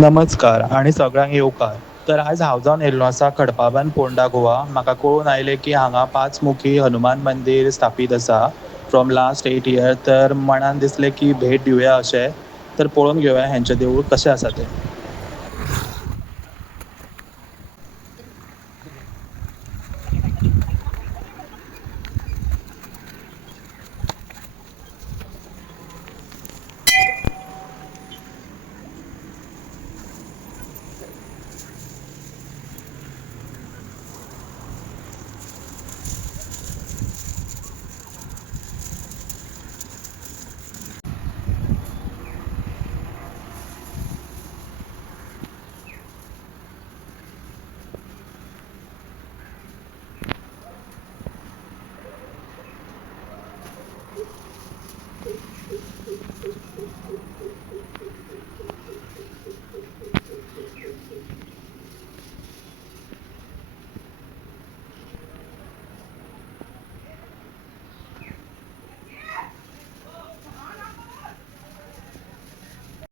नमस्कार आणि सगळ्यांक येवकार. तर आज हांव जावन येयल्लो आसा खडपाबान पोंडा गोवा. म्हाका कळून आयलें की हांगा 5 मुखी हनुमान मंदीर स्थापीत आसा फ्रॉम लास्ट 8 इयर. तर मनान दिसलें की भेट दिवया अशें. तर पळोवन घेवया हेंचें देवूळ कशें आसा तें.